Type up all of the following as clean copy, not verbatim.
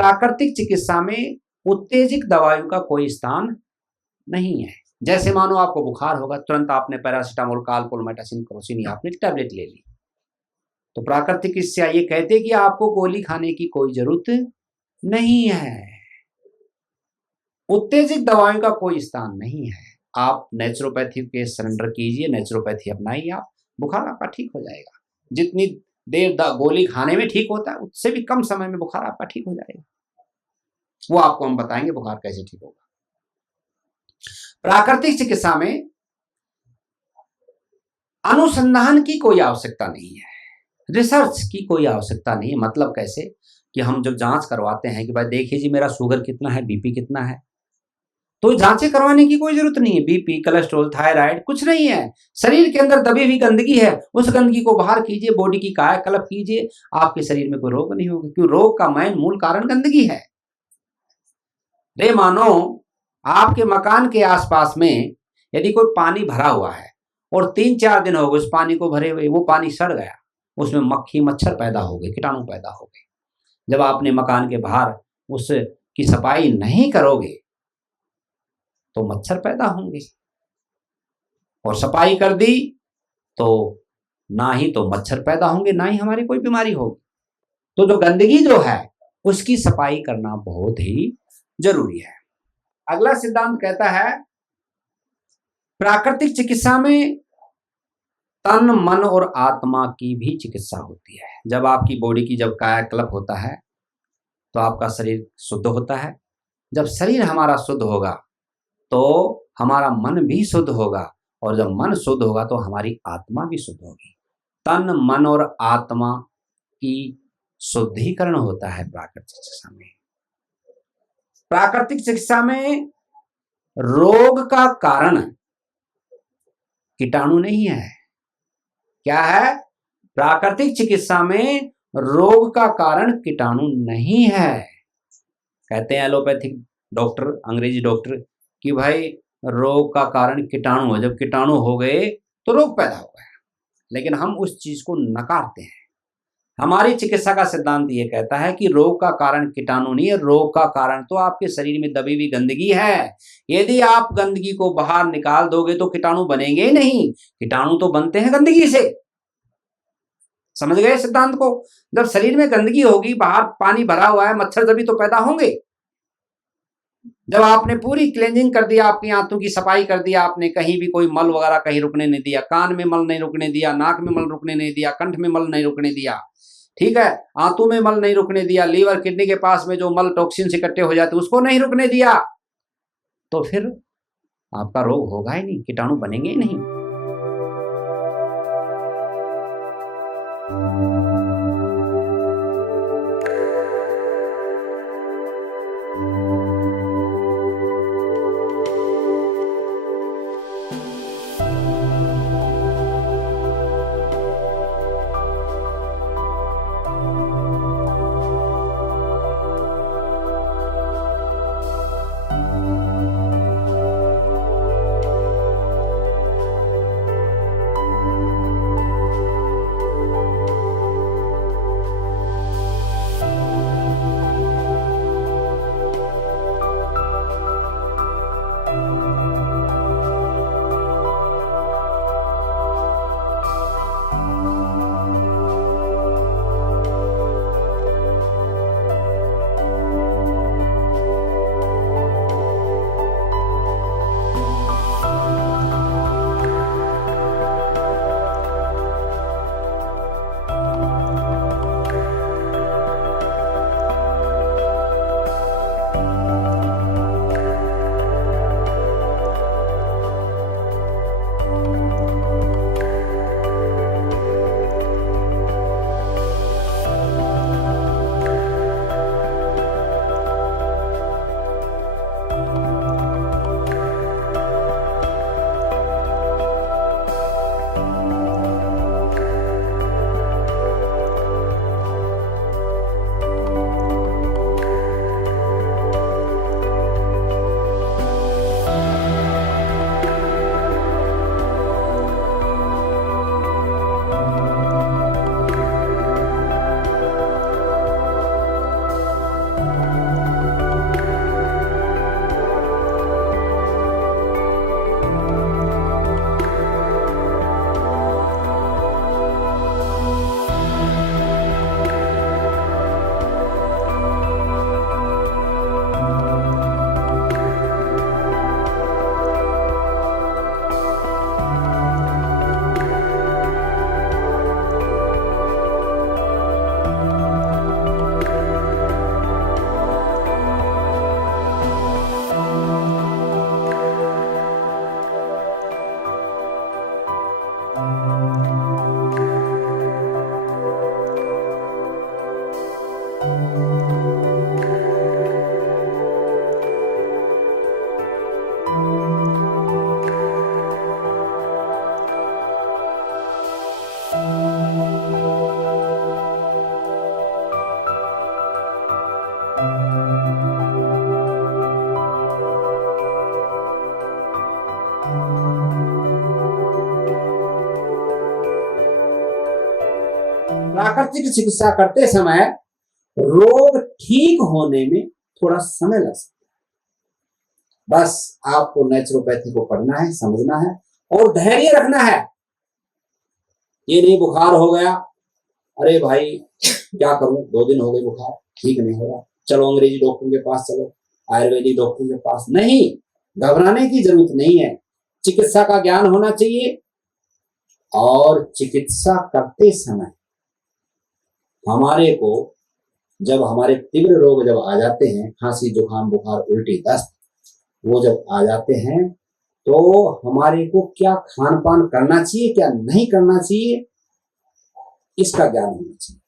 प्राकृतिक चिकित्सा में उत्तेजक दवाइयों का कोई स्थान नहीं है। जैसे मानो आपको बुखार होगा, तुरंत आपने पैरासीटामोल, कालपोल, मेटासिन, क्रोसिन आपने टैबलेट ले ली, तो प्राकृतिक चिकित्सा ये कहते हैं कि आपको गोली खाने की कोई जरूरत नहीं है। उत्तेजक दवाइयों का कोई स्थान नहीं है। आप नेचुरोपैथी के सरेंडर कीजिए, नेचुरोपैथी अपनाइए, आप बुखार आपका ठीक हो जाएगा। जितनी देर गोली खाने में ठीक होता है, उससे भी कम समय में बुखार आपका ठीक हो जाएगा। वो आपको हम बताएंगे बुखार कैसे ठीक होगा। प्राकृतिक चिकित्सा में अनुसंधान की कोई आवश्यकता नहीं है, रिसर्च की कोई आवश्यकता नहीं है। मतलब कैसे कि हम जब जांच करवाते हैं कि भाई देखिए जी मेरा शुगर कितना है, बीपी कितना है, तो जांचें करवाने की कोई जरूरत नहीं है। बीपी, कोलेस्ट्रॉल, थायराइड कुछ नहीं है। शरीर के अंदर दबी हुई गंदगी है, उस गंदगी को बाहर कीजिए, बॉडी की कायाकल्प कीजिए, आपके शरीर में कोई रोग नहीं होगा। क्यों? रोग का मूल कारण गंदगी है। रे मानो आपके मकान के आसपास में यदि कोई पानी भरा हुआ है और 3-4 दिन हो गए उस पानी को भरे हुए, वो पानी सड़ गया, उसमें मक्खी मच्छर पैदा हो गए, कीटाणु पैदा हो गए। जब आपने मकान के बाहर उसकी सफाई नहीं करोगे तो मच्छर पैदा होंगे, और सफाई कर दी तो ना ही तो मच्छर पैदा होंगे, ना ही हमारी कोई बीमारी होगी। तो जो गंदगी जो है उसकी सफाई करना बहुत ही जरूरी है। अगला सिद्धांत कहता है प्राकृतिक चिकित्सा में तन, मन और आत्मा की भी चिकित्सा होती है। जब आपकी बॉडी की जब कायाकल्प होता है तो आपका शरीर शुद्ध होता है। जब शरीर हमारा शुद्ध होगा तो हमारा मन भी शुद्ध होगा, और जब मन शुद्ध होगा तो हमारी आत्मा भी शुद्ध होगी। तन, मन और आत्मा की शुद्धिकरण होता है प्राकृतिक चिकित्सा में। प्राकृतिक चिकित्सा में रोग का कारण कीटाणु नहीं है। क्या है? प्राकृतिक चिकित्सा में रोग का कारण कीटाणु नहीं है। कहते हैं एलोपैथिक डॉक्टर, अंग्रेजी डॉक्टर, कि भाई रोग का कारण कीटाणु है। जब कीटाणु हो गए तो रोग पैदा हो गया, लेकिन हम उस चीज को नकारते हैं। हमारी चिकित्सा का सिद्धांत ये कहता है कि रोग का कारण कीटाणु नहीं है, रोग का कारण तो आपके शरीर में दबी हुई गंदगी है। यदि आप गंदगी को बाहर निकाल दोगे तो कीटाणु बनेंगे ही नहीं। कीटाणु तो बनते हैं गंदगी से। समझ गए सिद्धांत को? जब शरीर में गंदगी होगी, बाहर पानी भरा हुआ है, मच्छर जब तो पैदा होंगे। जब आपने पूरी क्लींजिंग कर दिया, आपकी आंतों की सफाई कर दिया, आपने कहीं भी कोई मल वगैरह कहीं रुकने नहीं दिया, कान में मल नहीं रुकने दिया, नाक में मल रुकने नहीं दिया, कंठ में मल नहीं रुकने दिया, ठीक है, आंतों में मल नहीं रुकने दिया, लीवर किडनी के पास में जो मल टॉक्सिन इकट्ठे हो जाते उसको नहीं रुकने दिया, तो फिर आपका रोग होगा ही नहीं, कीटाणु बनेंगे ही नहीं। प्राकृतिक चिकित्सा करते समय रोग ठीक होने में थोड़ा समय लग सकता है। बस आपको नेचुरोपैथी को पढ़ना है, समझना है और धैर्य रखना है। ये नहीं बुखार हो गया, अरे भाई क्या करूं, 2 दिन हो गए बुखार ठीक नहीं हो रहा, चलो अंग्रेजी डॉक्टर के पास, चलो आयुर्वेदिक डॉक्टर के पास। नहीं, घबराने की जरूरत नहीं है। चिकित्सा का ज्ञान होना चाहिए और चिकित्सा करते समय हमारे को जब हमारे तीव्र रोग जब आ जाते हैं, खांसी जुकाम बुखार उल्टी दस्त, वो जब आ जाते हैं तो हमारे को क्या खान पान करना चाहिए, क्या नहीं करना चाहिए, इसका ज्ञान होना चाहिए।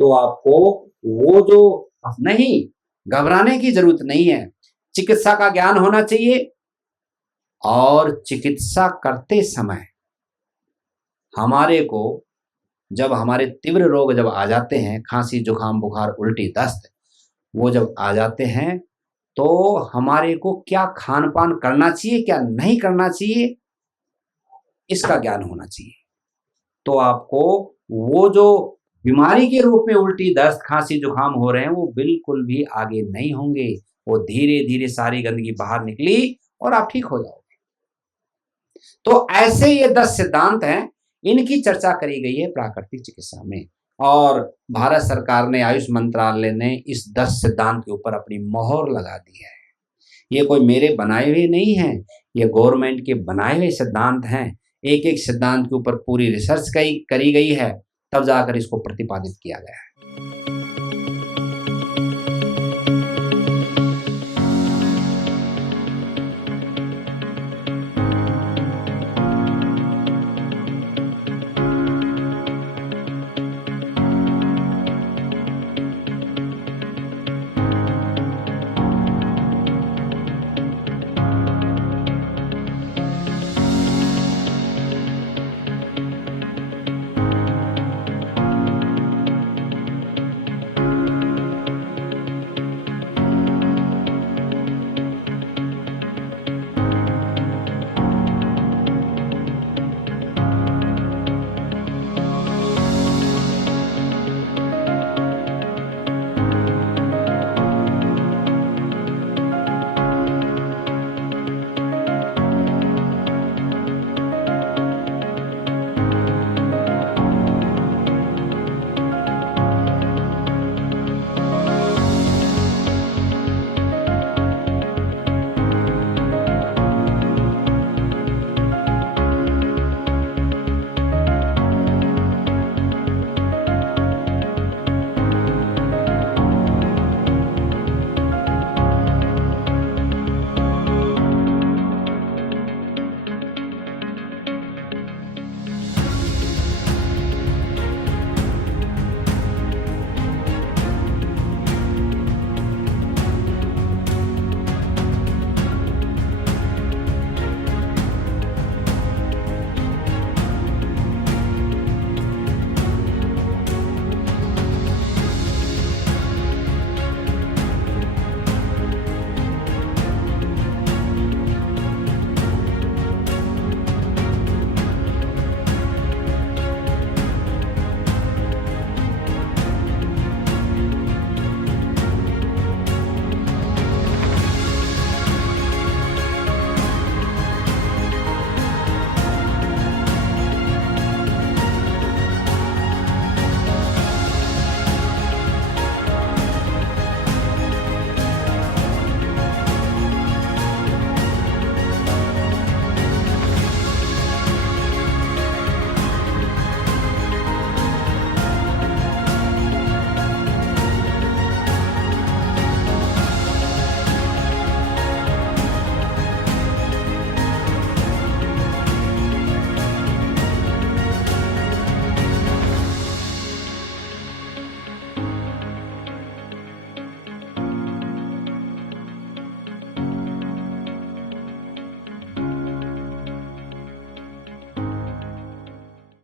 तो आपको वो जो नहीं, घबराने की जरूरत नहीं है, चिकित्सा का ज्ञान होना चाहिए और चिकित्सा करते समय हमारे को जब हमारे तीव्र रोग जब आ जाते हैं, खांसी जुकाम बुखार उल्टी दस्त, वो जब आ जाते हैं तो हमारे को क्या खान पान करना चाहिए, क्या नहीं करना चाहिए, इसका ज्ञान होना चाहिए। तो आपको वो जो बीमारी के रूप में उल्टी दस्त खांसी जुकाम हो रहे हैं वो बिल्कुल भी आगे नहीं होंगे। वो धीरे धीरे सारी गंदगी बाहर निकली और आप ठीक हो जाओगे। तो ऐसे ये 10 सिद्धांत हैं, इनकी चर्चा करी गई है प्राकृतिक चिकित्सा में और भारत सरकार ने, आयुष मंत्रालय ने इस 10 सिद्धांत के ऊपर अपनी मोहर लगा दी है। ये कोई मेरे बनाए हुए नहीं हैं, ये गवर्नमेंट के बनाए हुए सिद्धांत हैं। एक एक सिद्धांत के ऊपर पूरी रिसर्च करी गई है, तब जाकर इसको प्रतिपादित किया गया है।